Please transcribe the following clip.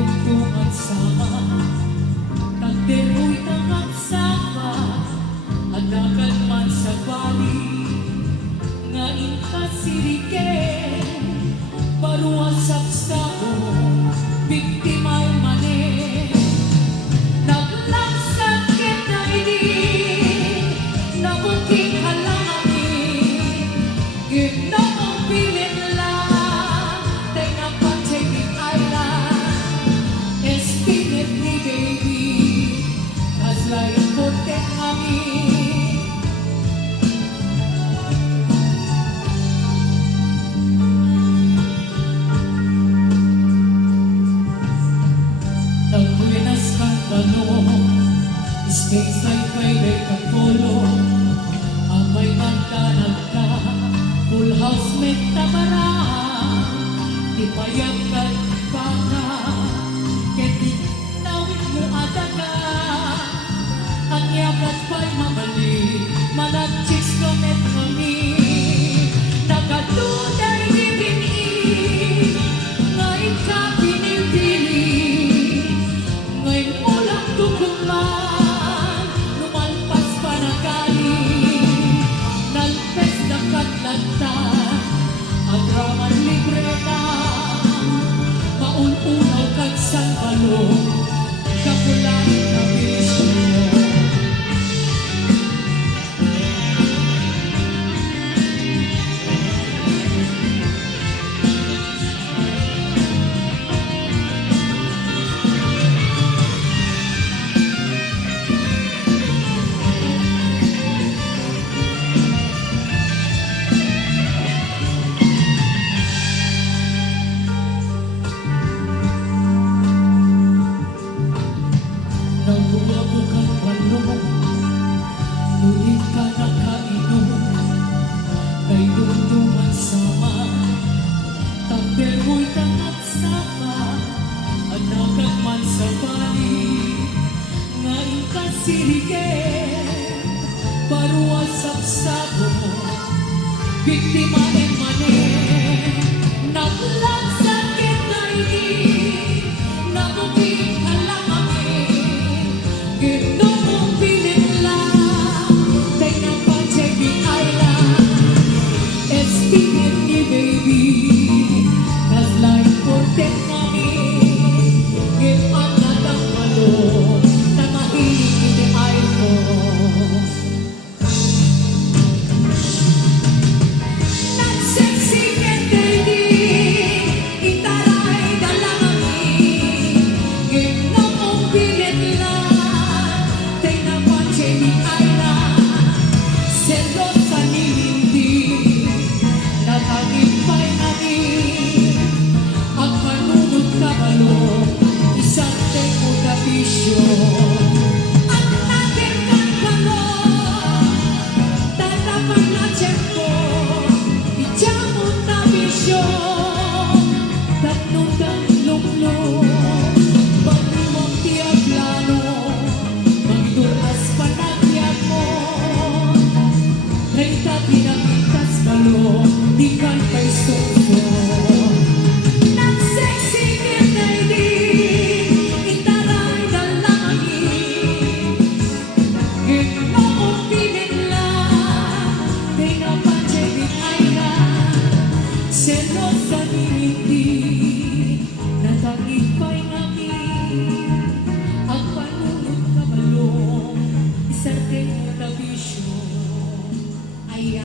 tungtungan sama tagdero'y tangagsama anakan man sa bali nga inkasiriken paruasap sa mo biktimay manin naglagsat kita ini nabuting halangin ginoong pilit lang tayo na pag-take island estimate ni baby kaslay ang kontek amin nagbuenas kang tanong space ay pwede kang polo amay magtanag ka full house may tabarang ipayag ka baka keti nawit mo adaga ang yakat pa'y mabalik manag chicks komet kami nagaduday